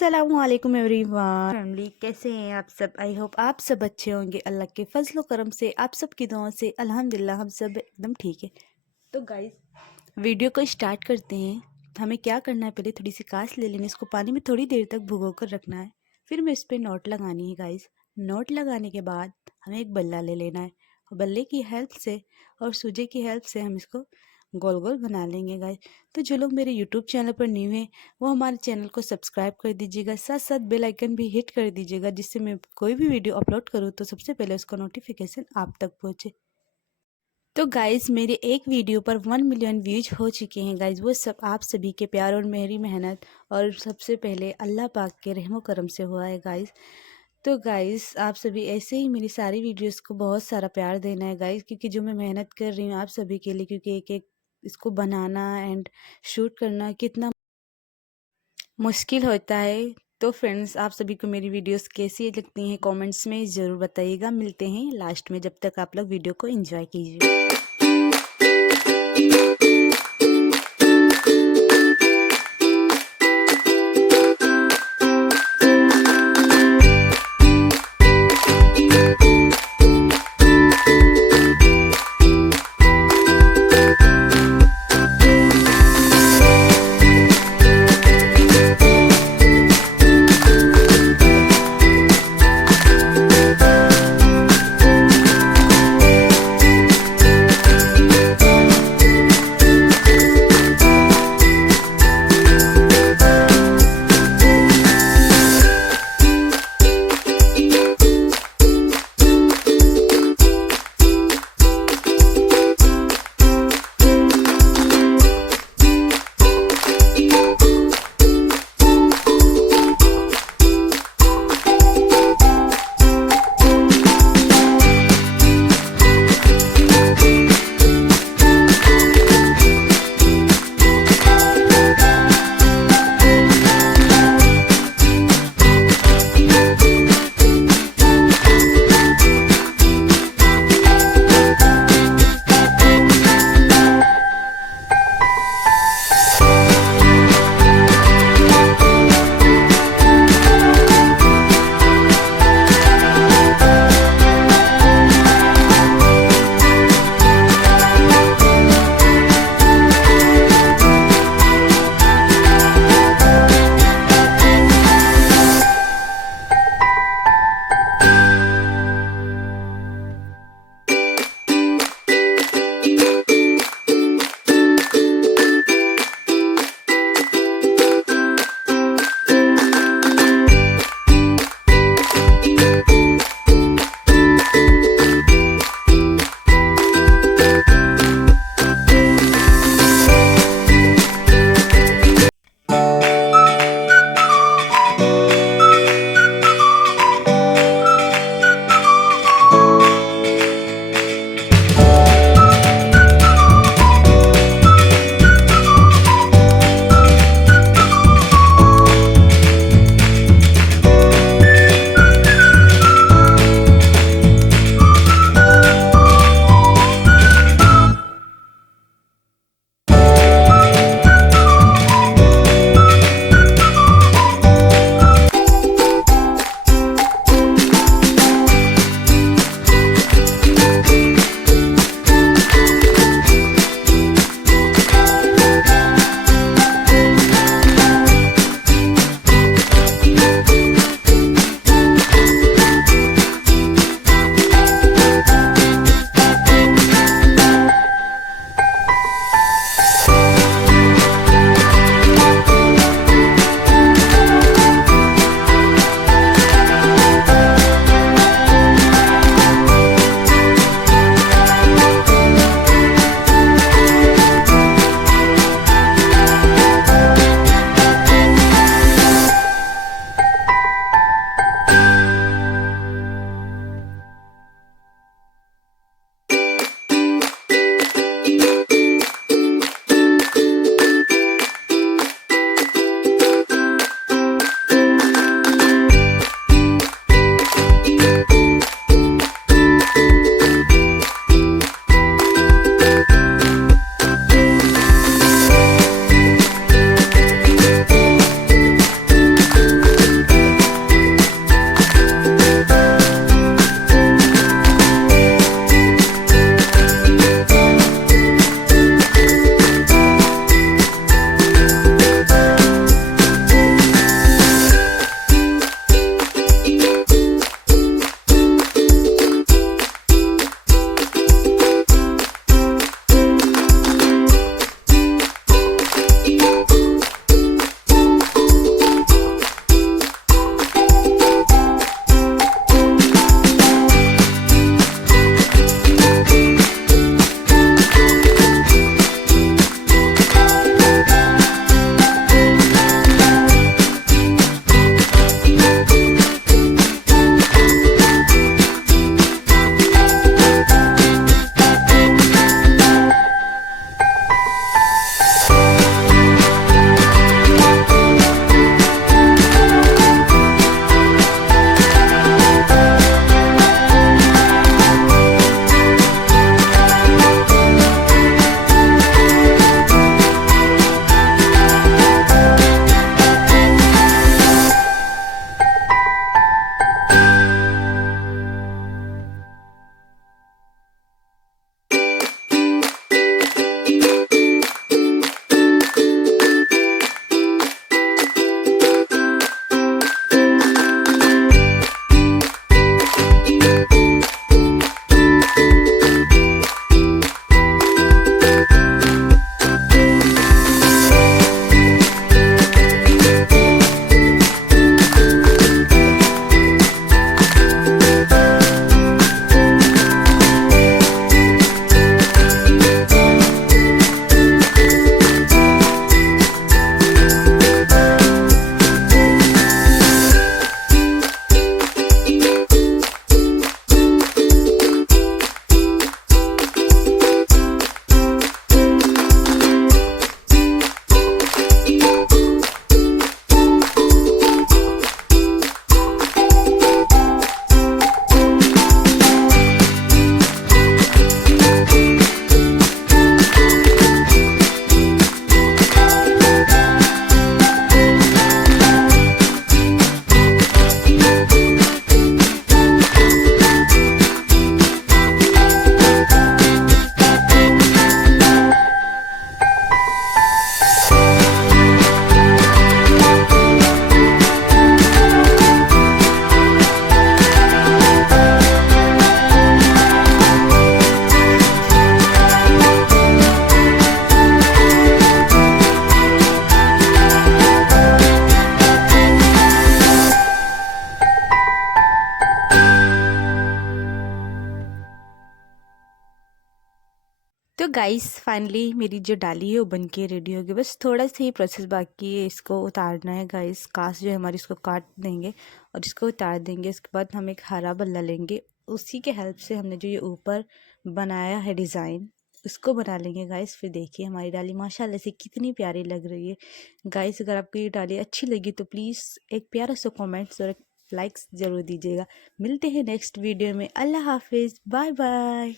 अस्सलामुअलैकुम everyone family, कैसे हैं आप सब। आई होप आप सब अच्छे होंगे। अल्लाह के फजल करम से, आप सब की दुआओं से अल्हम्दुलिल्लाह हम सब एकदम ठीक है। तो गाइस वीडियो को स्टार्ट करते हैं। हमें क्या करना है, पहले थोड़ी सी कास ले लेनी, इसको पानी में थोड़ी देर तक भिगो कर रखना है। फिर हमें इस पर नोट लगानी है गाइस। नोट लगाने के बाद हमें एक बल्ला ले लेना है और बल्ले की हेल्प से और सूजे की हेल्प से हम इसको गोल गोल बना लेंगे गाइस। तो जो लोग मेरे यूट्यूब चैनल पर न्यू हैं वो हमारे चैनल को सब्सक्राइब कर दीजिएगा, साथ साथ बेल आइकन भी हिट कर दीजिएगा, जिससे मैं कोई भी वीडियो अपलोड करूँ तो सबसे पहले उसका नोटिफिकेशन आप तक पहुँचे। तो गाइस मेरे एक वीडियो पर 1 मिलियन व्यूज हो चुके हैं गाइस। वो सब आप सभी के प्यार और मेरी मेहनत और सबसे पहले अल्लाह पाक के रहमो करम से हुआ है गाइस। तो गाइस आप सभी ऐसे ही मेरी सारी वीडियोस को बहुत सारा प्यार देना है गाइस, क्योंकि जो मैं मेहनत कर रही हूँ आप सभी के लिए, क्योंकि एक एक इसको बनाना एंड शूट करना कितना मुश्किल होता है। तो फ्रेंड्स आप सभी को मेरी वीडियोस कैसी लगती हैं कमेंट्स में ज़रूर बताइएगा। मिलते हैं लास्ट में, जब तक आप लोग वीडियो को एंजॉय कीजिए। गाइस फाइनली मेरी जो डाली है वो बन के रेडी हो गई। बस थोड़ा सा ही प्रोसेस बाकी है, इसको उतारना है गाइस। काश जो है हमारी, इसको काट देंगे और इसको उतार देंगे। उसके बाद हम एक हरा बल्ला लेंगे, उसी के हेल्प से हमने जो ये ऊपर बनाया है डिज़ाइन, उसको बना लेंगे गाइस। फिर देखिए हमारी डाली माशाल्लाह से कितनी प्यारी लग रही है। गाइस अगर आपको ये डाली अच्छी लगी तो प्लीज़ एक प्यारा सा कमेंट्स और लाइक्स ज़रूर दीजिएगा। मिलते हैं नेक्स्ट वीडियो में। अल्लाह हाफिज़, बाय बाय।